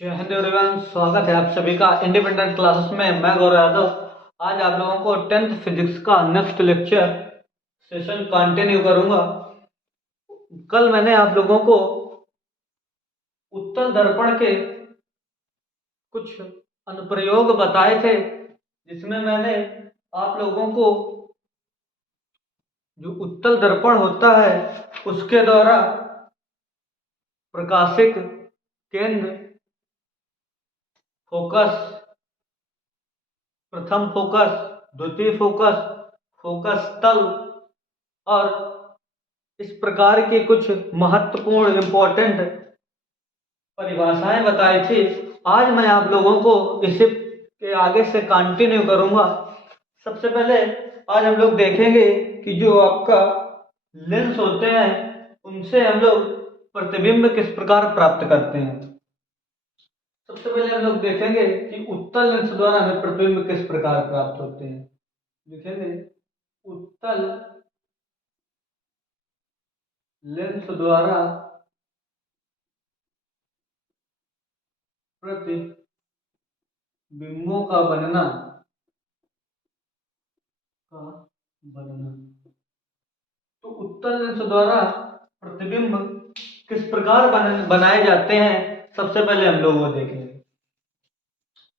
जय हिंद एवरीवन, स्वागत है आप सभी का इंडिपेंडेंट क्लासेस में। मैं गौरव यादव आज आप लोगों को 10th फिजिक्स का नेक्स्ट लेक्चर सेशन कंटिन्यू करूंगा। कल मैंने आप लोगों को उत्तल दर्पण के कुछ अनुप्रयोग बताए थे, जिसमें मैंने आप लोगों को जो उत्तल दर्पण होता है उसके द्वारा प्रकाशिक केंद्र, फोकस, प्रथम फोकस, द्वितीय फोकस, फोकस तल और इस प्रकार के कुछ महत्वपूर्ण इंपॉर्टेंट परिभाषाएं बताई थी। आज मैं आप लोगों को इसे के आगे से कंटिन्यू करूंगा। सबसे पहले आज हम लोग देखेंगे कि जो आपका लेंस होते हैं उनसे हम लोग प्रतिबिंब किस प्रकार प्राप्त करते हैं। सबसे पहले हम लोग देखेंगे कि उत्तल लेंस द्वारा हमें प्रतिबिंब किस प्रकार प्राप्त होते हैं। देखेंगे उत्तल लेंस द्वारा प्रतिबिंबों का बनना तो उत्तल लेंस द्वारा प्रतिबिंब किस प्रकार बनाए जाते हैं, सबसे पहले हम लोग वो देखेंगे।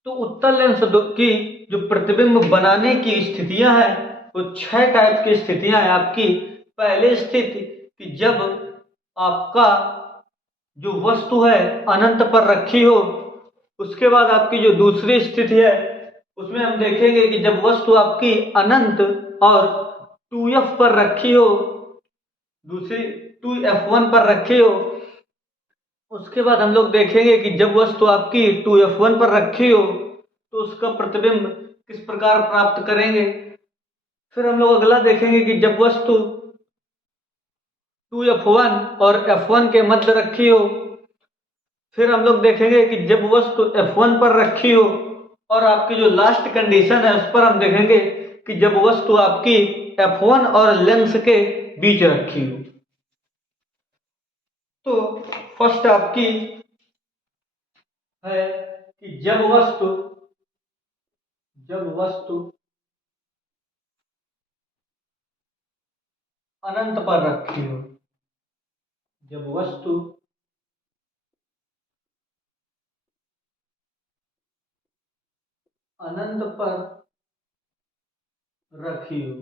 तो उत्तल लेंस की जो प्रतिबिंब बनाने की स्थितियां हैं वो 6 टाइप की स्थितियां हैं आपकी। पहली स्थिति कि जब आपका जो वस्तु है अनंत पर रखी हो। उसके बाद आपकी जो दूसरी स्थिति है उसमें हम देखेंगे कि जब वस्तु आपकी अनंत और 2f पर रखी हो, दूसरी 2f1 पर रखी हो। उसके बाद हम लोग देखेंगे कि जब वस्तु आपकी 2f1 पर रखी हो तो उसका प्रतिबिंब किस प्रकार प्राप्त करेंगे। फिर हम लोग अगला देखेंगे कि जब वस्तु 2f1 और f1 के मध्य रखी हो। फिर हम लोग देखेंगे कि जब वस्तु f1 पर रखी हो और आपकी जो लास्ट कंडीशन है उस पर हम देखेंगे कि जब वस्तु आपकी f1 और लेंस के बीच रखी हो। तो फर्स्ट आपकी है कि जब वस्तु अनंत पर रखी हो। जब वस्तु अनंत पर रखी हो।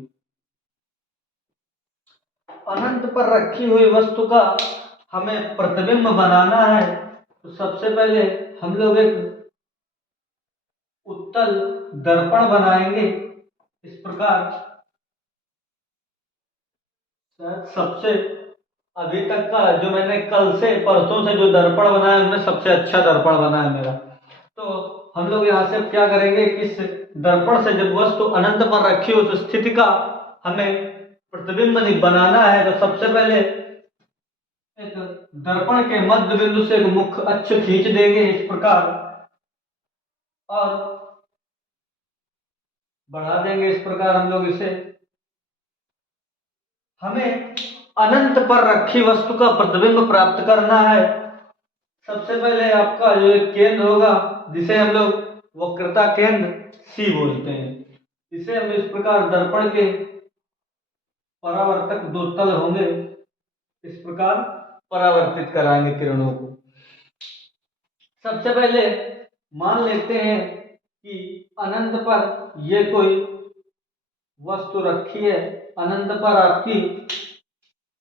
अनंत पर रखी हुई वस्तु का हमें प्रतिबिंब बनाना है तो सबसे पहले हम लोग एक उत्तल दर्पण बनाएंगे। इस प्रकार सबसे अभी तक का जो मैंने कल से परसों से जो दर्पण बनाया उनमें सबसे अच्छा दर्पण बना है मेरा। तो हम लोग यहाँ से क्या करेंगे कि इस दर्पण से जब वस्तु अनंत पर रखी हो उस स्थिति का हमें प्रतिबिंब बनाना है। तो सबसे पहले एक दर्पण के मध्य बिंदु से एक मुख्य अक्ष खींच देंगे इस प्रकार और बढ़ा देंगे इस प्रकार। हम लोग इसे हमें अनंत पर रखी वस्तु का प्रतिबिंब प्राप्त करना है। सबसे पहले आपका जो एक केंद्र होगा जिसे हम लोग वक्रता केंद्र C बोलते हैं, इसे हम इस प्रकार दर्पण के परावर्तक दो तल होंगे इस प्रकार परावर्तित कराएंगे किरणों को। सबसे पहले मान लेते हैं कि अनंत पर ये कोई वस्तु रखी है। अनंत पर आपकी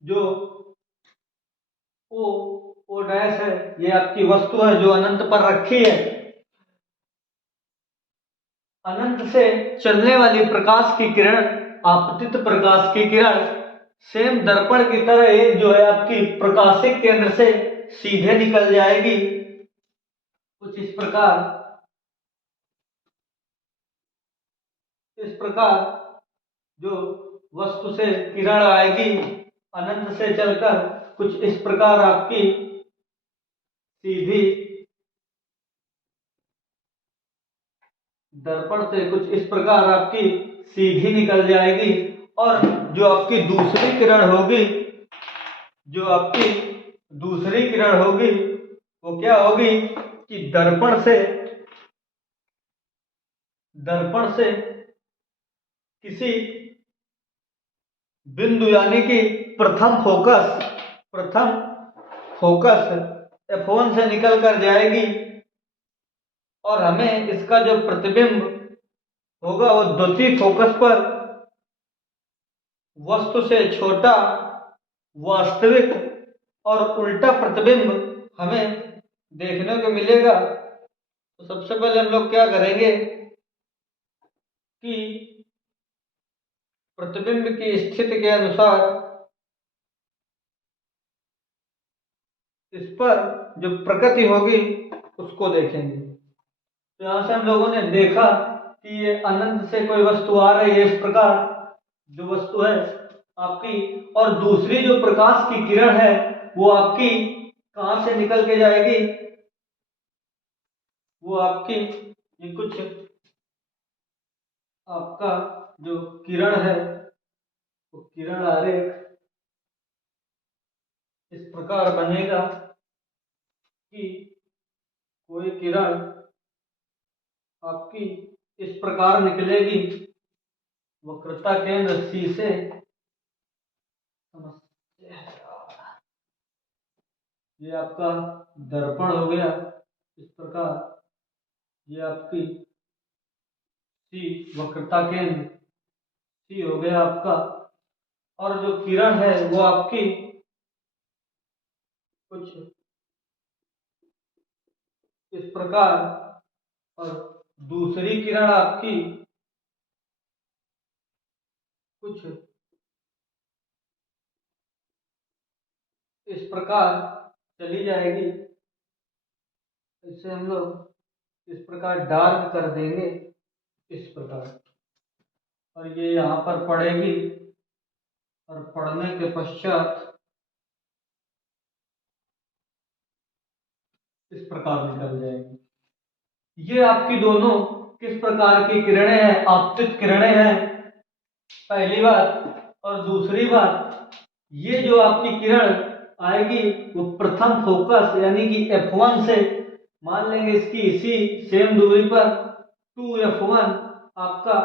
जो ओ डैश है ये आपकी वस्तु है जो अनंत पर रखी है। अनंत से चलने वाली प्रकाश की किरण, आपतित प्रकाश की किरण सेम दर्पण की तरह एक जो है आपकी प्रकाशिक केंद्र से सीधे निकल जाएगी कुछ इस प्रकार जो वस्तु से किरण आएगी अनंत से चलकर कुछ इस प्रकार आपकी सीधी दर्पण से कुछ इस प्रकार आपकी सीधी निकल जाएगी। और जो आपकी दूसरी किरण होगी वो क्या होगी कि दर्पण से किसी बिंदु यानी कि प्रथम फोकस F1 से निकल कर जाएगी और हमें इसका जो प्रतिबिंब होगा वो द्वितीय फोकस पर वस्तु से छोटा वास्तविक और उल्टा प्रतिबिंब हमें देखने को मिलेगा। तो सबसे पहले हम लोग क्या करेंगे कि प्रतिबिंब की स्थिति के अनुसार इस पर जो प्रकृति होगी उसको देखेंगे। तो यहां से हम लोगों ने देखा कि ये अनंत से कोई वस्तु आ रही है, इस प्रकार जो वस्तु है आपकी, और दूसरी जो प्रकाश की किरण है वो आपकी कहां से निकल के जाएगी, वो आपकी ये कुछ आपका जो किरण है वो किरण आरेख इस प्रकार बनेगा कि कोई किरण आपकी इस प्रकार निकलेगी वक्रता केंद्र C से, ये आपका दर्पण हो गया इस प्रकार, ये आपकी C वक्रता केंद्र C हो गया आपका, और जो किरण है वो आपकी कुछ इस प्रकार, और दूसरी किरण आपकी कुछ इस प्रकार चली जाएगी। इसे हम लोग इस प्रकार डार्क कर देंगे इस प्रकार, और ये यहाँ पर पड़ेगी और पड़ने के पश्चात इस प्रकार निकल जाएगी। ये आपकी दोनों किस प्रकार की किरणें हैं, आपतित किरणें हैं पहली बात। और दूसरी बात, ये जो आपकी किरण आएगी वो प्रथम फोकस यानी कि F1 से, मान लेंगे इसकी इसी सेम दूरी पर 2F1 आपका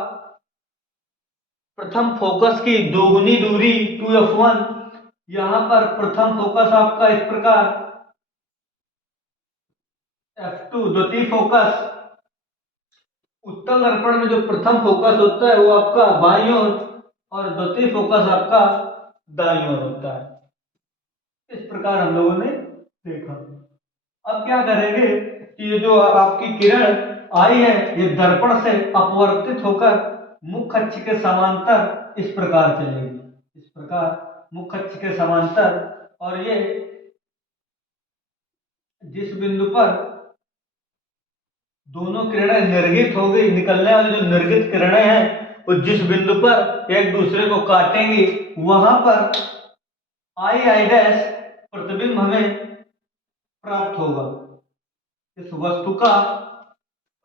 प्रथम फोकस की दोगुनी दूरी 2F1, यहां पर प्रथम फोकस आपका इस प्रकार F2 द्वितीय फोकस, उत्तल दर्पण में जो प्रथम फोकस होता है वो आपका बाईं ओर और द्वितीय फोकस आपका दाईं ओर होता है। इस प्रकार हम लोगों ने देखा। अब क्या करेंगे कि ये जो आपकी किरण आई है ये दर्पण से अपवर्तित होकर मुख्य अक्ष के समांतर इस प्रकार चलेगी, इस प्रकार मुख्य अक्ष के समांतर, और ये जिस बिंदु पर दोनों किरणें निर्गित हो गई, निकलने वाली जो निर्गित किरणें हैं वो जिस बिंदु पर एक दूसरे को काटेंगी वहां पर आई डैश प्रतिबिंब हमें प्राप्त होगा। इस वस्तु का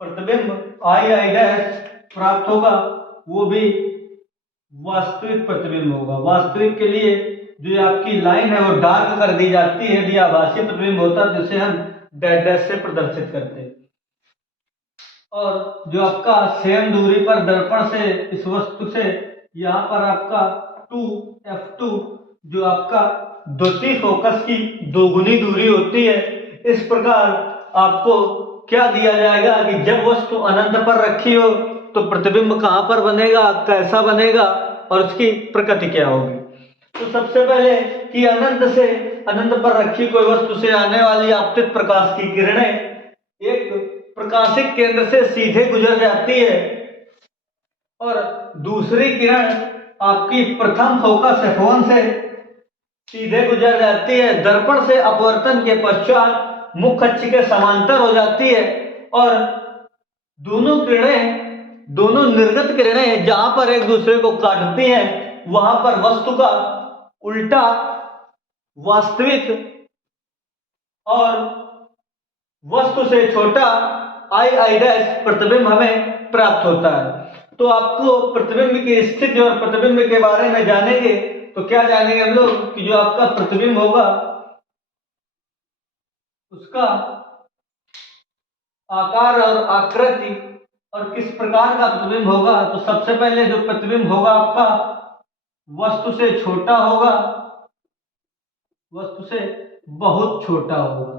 प्रतिबिंब आई डैश प्राप्त होगा, वो भी वास्तविक प्रतिबिंब होगा। वास्तविक के लिए जो आपकी लाइन है वो डार्क कर दी जाती है, यदि आभासी प्रतिबिंब होता है जिसे हम डैश डैश से प्रदर्शित करते हैं। और जो आपका सेम दूरी पर दर्पण से इस वस्तु से यहाँ पर आपका 2F2 जो आपका द्वितीय फोकस की दोगुनी दूरी होती है, इस प्रकार आपको क्या दिया जाएगा कि जब वस्तु अनंत पर रखी हो तो प्रतिबिंब कहां पर बनेगा, कैसा बनेगा और उसकी प्रकृति क्या होगी। तो सबसे पहले कि अनंत पर रखी कोई वस्तु से आने वाली आपतित प्रकाश की किरणें एक प्रकाशिक केंद्र से सीधे गुजर जाती है और दूसरी किरण आपकी प्रथम फोकस F1 से सीधे गुजर जाती है, दर्पण से अपवर्तन के पश्चात मुख्य अक्ष के समांतर हो जाती है, और दोनों निर्गत किरणें जहां पर एक दूसरे को काटती हैं वहां पर वस्तु का उल्टा वास्तविक और वस्तु से छोटा आई डैश प्रतिबिंब हमें प्राप्त होता है। तो आपको प्रतिबिंब की स्थिति और प्रतिबिंब के बारे में जानेंगे तो क्या जानेंगे हम लोग कि जो आपका प्रतिबिंब होगा उसका आकार और आकृति और किस प्रकार का प्रतिबिंब होगा। तो सबसे पहले जो प्रतिबिंब होगा आपका वस्तु से छोटा होगा, वस्तु से बहुत छोटा होगा,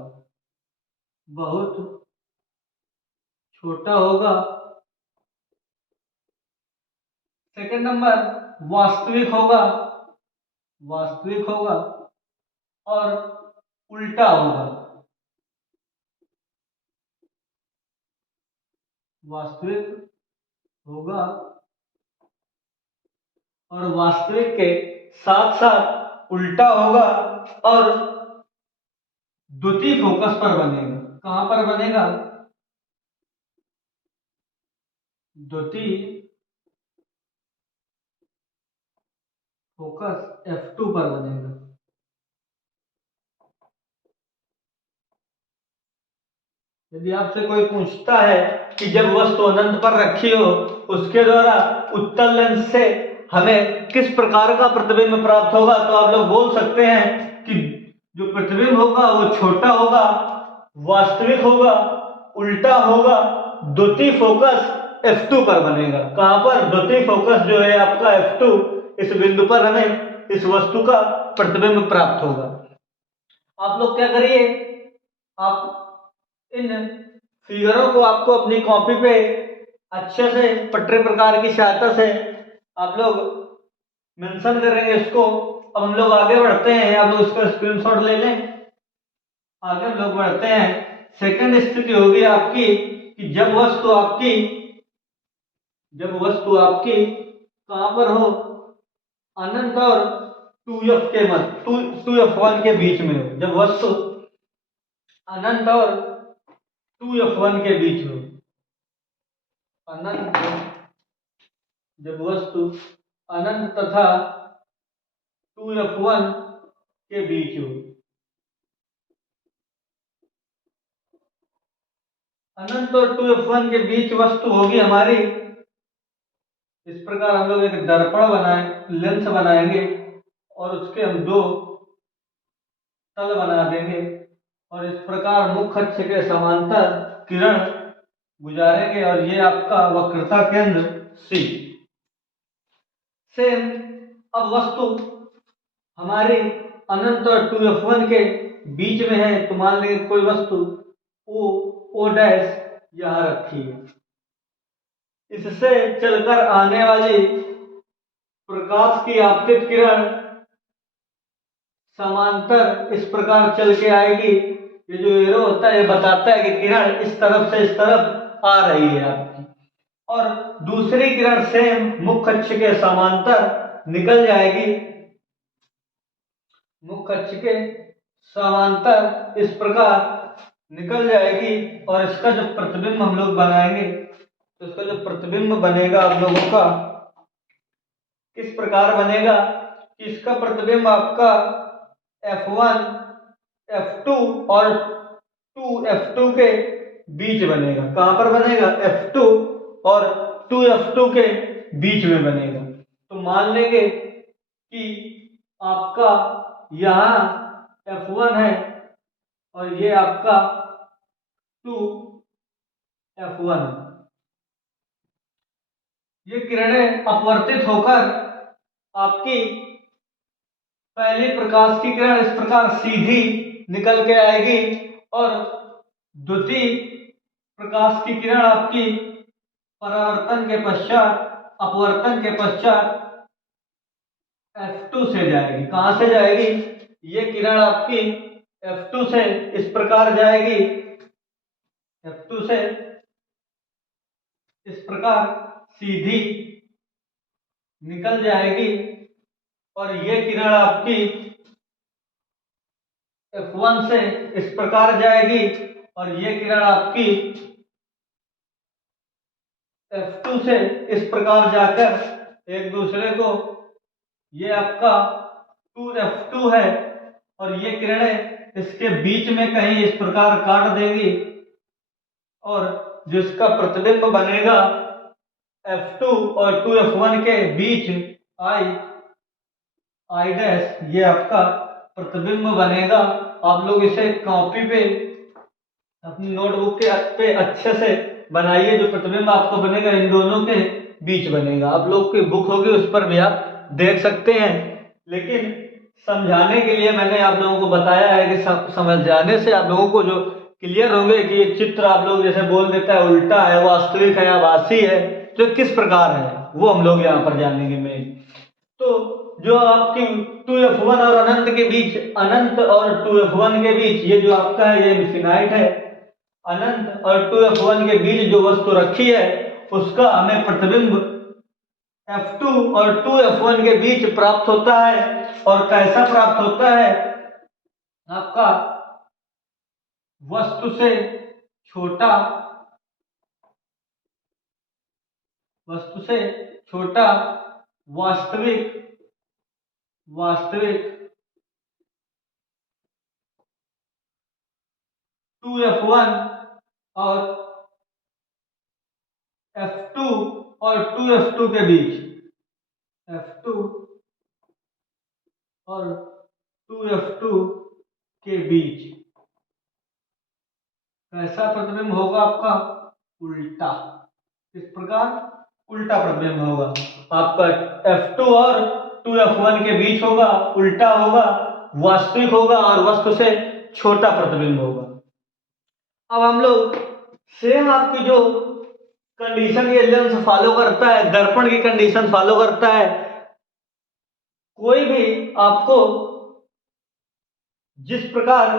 बहुत छोटा होगा। सेकंड नंबर वास्तविक होगा, वास्तविक होगा और उल्टा होगा, वास्तविक होगा और वास्तविक के साथ साथ उल्टा होगा और द्वितीय फोकस पर बनेगा। कहां पर बनेगा? द्वितीय फोकस F2 पर बनेगा। यदि आपसे कोई पूछता है कि जब वस्तु अनंत पर रखी हो उसके द्वारा उत्तल लेंस से हमें किस प्रकार का प्रतिबिंब प्राप्त होगा, तो आप लोग बोल सकते हैं कि जो प्रतिबिंब होगा वो छोटा होगा, वास्तविक होगा, उल्टा होगा, द्वितीय फोकस F2 पर बनेगा। कहां पर? द्वितीय फोकस जो है आपका F2, इस बिंदु पर हमें इस वस्तु का प्रतिबिंब प्राप्त होगा। आप लोग क्या करिए, आप इन फिगरों को आपको अपनी कॉपी पे अच्छे से पटरे प्रकार की सहायता से आप लोग मेंशन करेंगे इसको। अब हम लोग आगे बढ़ते हैं, आप लोग इसका स्क्रीनशॉट ले लें। आगे हम लोग बढ़ते हैं। सेकंड स्थिति होगी आपकी कि जब वस्तु आपकी कहां पर हो? अनंत और 2f के मध्य, 2f1 के बीच में हो। जब वस्तु अनंत और 2f1 के बीच में, अनंत, जब वस्तु अनंत तथा 2f1 के बीच हो। अनंत और 2f1 के बीच वस्तु होगी हमारी। इस प्रकार हम लोग एक दर्पण लेंस बनाएंगे और उसके हम दो तल बना देंगे और इस प्रकार मुख्य अक्ष के समांतर किरण गुजारेंगे और ये आपका वक्रता केंद्र C। सेम अब वस्तु हमारी अनंत और 2f1 के बीच में है, तो मान लेंगे कोई वस्तु O डैश यहां रखी है। इससे चलकर आने वाली प्रकाश की आपतित किरण समांतर इस प्रकार चल के आएगी। ये जो एरो होता है ये बताता है कि किरण इस तरफ से इस तरफ आ रही है आपकी, और दूसरी किरण सेम मुख्य अक्ष के समांतर निकल जाएगी। मुख्य अक्ष के समांतर इस प्रकार निकल जाएगी और इसका जो प्रतिबिंब हम लोग बनाएंगे, तो इसका जो प्रतिबिंब बनेगा आप लोगों का किस प्रकार बनेगा कि इसका प्रतिबिंब आपका F1, F2 और 2F2 के बीच बनेगा। कहां पर बनेगा? F2 और 2F2 के बीच में बनेगा। तो मान लेंगे कि आपका यहां F1 है और ये आपका 2F1 है। ये किरणें अपवर्तित होकर आपकी पहली प्रकाश की किरण इस प्रकार सीधी निकल के आएगी और द्वितीय प्रकाश की किरण आपकी परावर्तन के पश्चात, अपवर्तन के पश्चात F2 से जाएगी। कहां से जाएगी? ये किरण आपकी F2 से इस प्रकार जाएगी, F2 से इस प्रकार सीधी निकल जाएगी और ये किरण आपकी F1 से इस प्रकार जाएगी और ये किरण आपकी F2 से इस प्रकार जाकर एक दूसरे को, ये आपका 2F2 है और ये किरणें इसके बीच में कहीं इस प्रकार काट देंगी और जिसका प्रतिबिंब बनेगा F2 और 2F1 के बीच I डैश, ये आपका प्रतिबिंब बनेगा। आप लोग इसे कॉपी पे अपनी नोटबुक के पे अच्छे से बनाइए, जो प्रतिबिंब आपको बनेगा इन दोनों के बीच बनेगा। आप लोग की बुक होगी उस पर भी आप देख सकते हैं, लेकिन समझाने के लिए मैंने आप लोगों को बताया है कि समझ जाने से आप लोगों को जो क्लियर होंगे कि ये चित्र आप लोग जैसे बोल देता है उल्टा है, वास्तविक है, आभासी है, तो किस प्रकार है वो हम लोग यहाँ पर जानेंगे मेन। तो जो आपकी 2f1 और अनंत के बीच, अनंत और 2f1 के बीच ये जो आपका है ये इन्फिनाइट है। अनंत और 2f1 के बीच जो वस्तु रखी है उसका हमें प्रतिबिंब f2 और 2f1 के बीच प्राप्त होता है। और कैसा प्राप्त होता है? आपका वस्तु से छोटा, वस्तु से छोटा वास्तविक, वास्तविक 2f1 और f2 और 2f2 के बीच, f2 और 2f2 के बीच कैसा प्रतिबिंब होगा आपका? उल्टा। इस प्रकार उल्टा प्रतिबिंब होगा आपका। f2 और 2f1 के बीच होगा, उल्टा होगा, वास्तविक होगा और वस्तु से छोटा प्रतिबिंब होगा। अब हम लोग सेम आपकी जो कंडीशन ये लेंस फॉलो करता है, दर्पण की कंडीशन फॉलो करता है। कोई भी आपको जिस प्रकार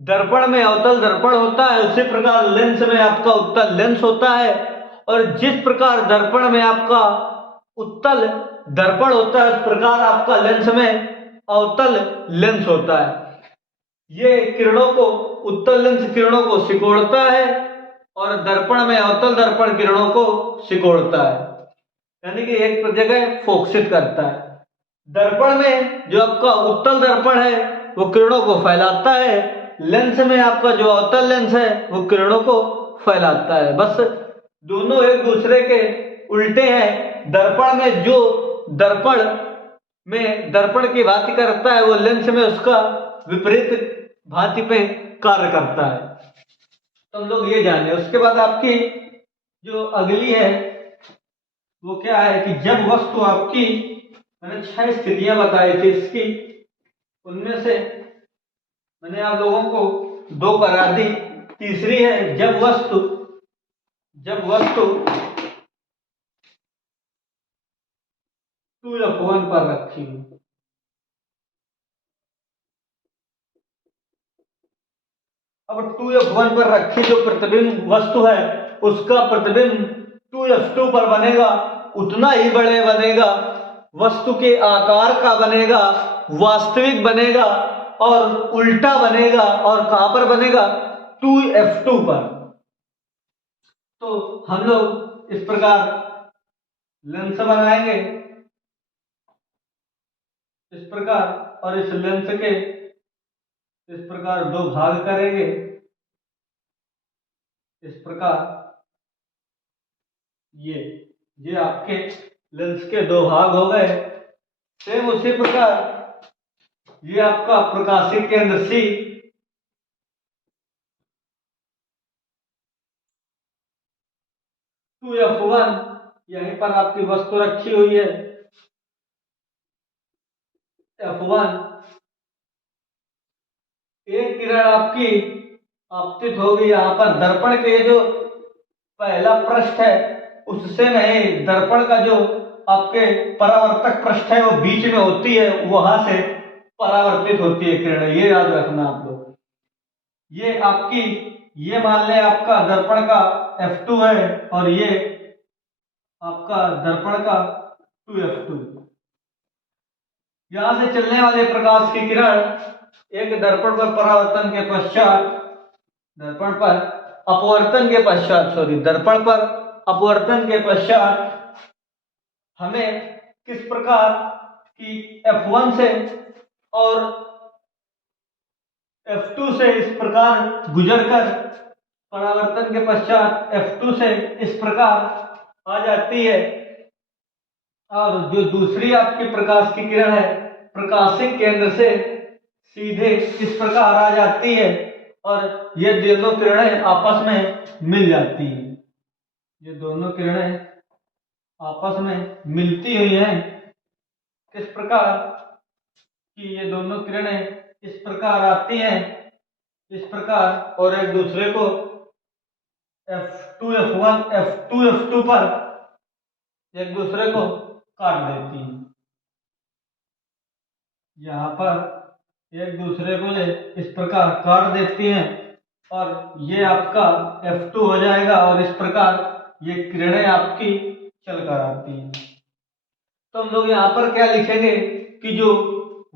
दर्पण में अवतल दर्पण होता है उसी प्रकार लेंस में आपका उत्तल लेंस होता है, और जिस प्रकार दर्पण में आपका उत्तल दर्पण होता है उस प्रकार आपका लेंस में अवतल लेंस होता है। ये किरणों को, उत्तल लेंस किरणों को सिकोड़ता है और दर्पण में अवतल दर्पण किरणों को सिकोड़ता है, यानी कि एक जगह फोकसित करता है। दर्पण में जो आपका उत्तल दर्पण है वो किरणों को फैलाता है, लेंस में आपका जो अवतल लेंस है वो किरणों को फैलाता है। बस दोनों एक दूसरे के उल्टे हैं। दर्पण में जो दर्पण में दर्पण की भांति करता है वो लेंस में उसका विपरीत भांति पे कार्य करता है। तो हम लोग ये जाने। उसके बाद आपकी जो अगली है वो क्या है कि जब वस्तु आपकी, मैंने 6 स्थितियां बताई थी इसकी, उनमें से मैंने आप लोगों को 2 करा दी। तीसरी है जब वस्तु 2f1 पर रखी हो। अब 2f1 पर रखी जो प्रतिबिंब वस्तु है उसका प्रतिबिंब 2f2 पर बनेगा, उतना ही बड़े बनेगा, वस्तु के आकार का बनेगा, वास्तविक बनेगा और उल्टा बनेगा। और कहां पर बनेगा? 2f2 पर। तो हम लोग इस प्रकार लेंस बनाएंगे इस प्रकार, और इस लेंस के इस प्रकार 2 भाग करेंगे इस प्रकार। ये आपके लेंस के 2 भाग हो गए। सेम उसी प्रकार ये आपका प्रकाशिक केंद्र C, 2f1 यहीं पर आपकी वस्तु रखी हुई है, f1। एक किरण आपकी आपतित होगी यहां पर दर्पण के जो पहला पृष्ठ है उससे नहीं, दर्पण का जो आपके परावर्तक पृष्ठ है वो बीच में होती है, वहां से परावर्तित होती है किरण। ये याद रखना आप लोग। ये आपकी, ये मान लें आपका दर्पण का f2 है और ये आपका दर्पण का 2f2। यहां से चलने वाले प्रकाश की किरण एक दर्पण पर परावर्तन के पश्चात, दर्पण पर अपवर्तन के पश्चात, सॉरी, दर्पण पर अपवर्तन के पश्चात हमें किस प्रकार की f1 से और f2 से इस प्रकार गुजरकर परावर्तन के पश्चात f2 से इस प्रकार आ जाती है। और जो दूसरी आपकी प्रकाश की किरण है प्रकाशिक केंद्र से सीधे इस प्रकार आ जाती है और ये दोनों किरणें आपस में मिल जाती हैं। ये दोनों किरणें आपस में मिलती हुई हैं किस प्रकार कि ये दोनों किरणें इस प्रकार आती हैं, इस प्रकार, और एक दूसरे को F2 F1 F2 F2 पर एक दूसरे को काट देती हैं। यहाँ पर एक दूसरे को ये इस प्रकार काट देती हैं और ये आपका F2 हो जाएगा और इस प्रकार ये किरणें आपकी चलकर आती हैं। तो हम लोग यहाँ पर क्या लिखेंगे कि जो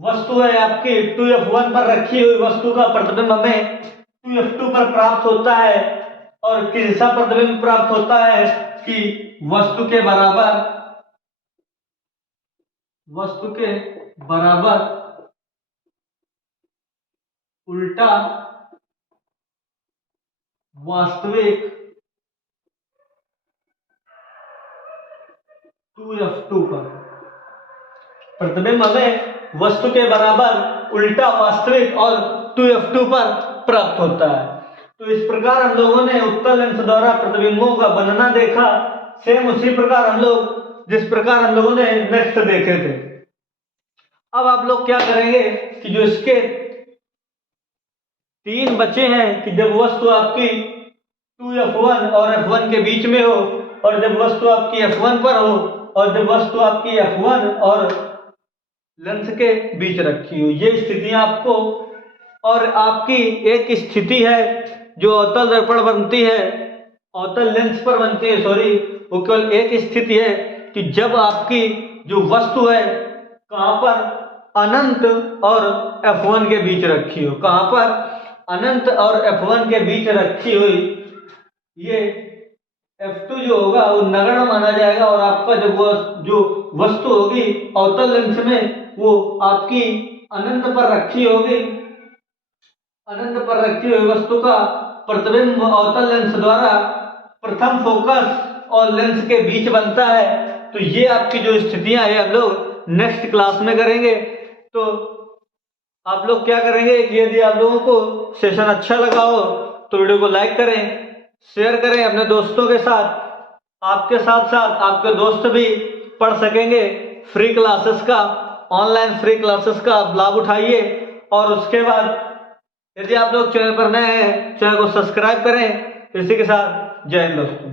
वस्तु है आपकी 2F1 पर रखी हुई वस्तु का प्रतिबिंब हमें 2F2 पर प्राप्त होता है, और किसका प्रतिबिंब प्राप्त होता है कि वस्तु के बराबर उल्टा वास्तविक 2F2 पर प्रतिबिंब हमें वस्तु के बराबर उल्टा वास्तविक और 2F2 पर प्राप्त होता है। तो इस प्रकार हम लोगों ने उत्तल लेंस द्वारा प्रतिबिंबों का बनना देखा। सेम उसी प्रकार हम लोग जिस प्रकार हम लोगों ने नेक्स्ट देखे थे। अब आप लोग क्या करेंगे कि जो इसके 3 बचे हैं कि जब वस्तु आपकी 2F1 और F1 के बीच में हो, और जब वस्तु आपकी F1 पर हो, और जब वस्तु आपकी F1 और लेंस के बीच रखी हो, ये स्थितियां आपको, और आपकी एक स्थिति है जो अवतल दर्पण बनती है, अवतल लेंस पर बनती है, सॉरी, वो केवल एक स्थिति है कि जब आपकी जो वस्तु है कहां पर अनंत और F1 के बीच रखी हो, कहां पर अनंत और F1 के बीच रखी हुई ये F2 जो होगा वो नगण्य माना जाएगा, और आपका जो वस्तु होगी अवतल लेंस में वो आपकी अनंत पर रखी होगी। अनंत पर रखी हुई वस्तु का प्रतिबिंब अवतल लेंस द्वारा प्रथम फोकस और लेंस के बीच बनता है। तो ये आपकी जो स्थितियां हैं हम लोग नेक्स्ट क्लास में करेंगे। तो आप लोग क्या करेंगे कि यदि आप लोगों को सेशन अच्छा लगा हो तो वीडियो को लाइक करें, शेयर करें अपने दोस्तों के साथ। आपके साथ साथ आपके दोस्त भी पढ़ सकेंगे। फ्री क्लासेस का, ऑनलाइन फ्री क्लासेस का आप लाभ उठाइए। और उसके बाद यदि आप लोग चैनल पर नए हैं, चैनल को सब्सक्राइब करें। इसी के साथ जय हिंद दोस्तों।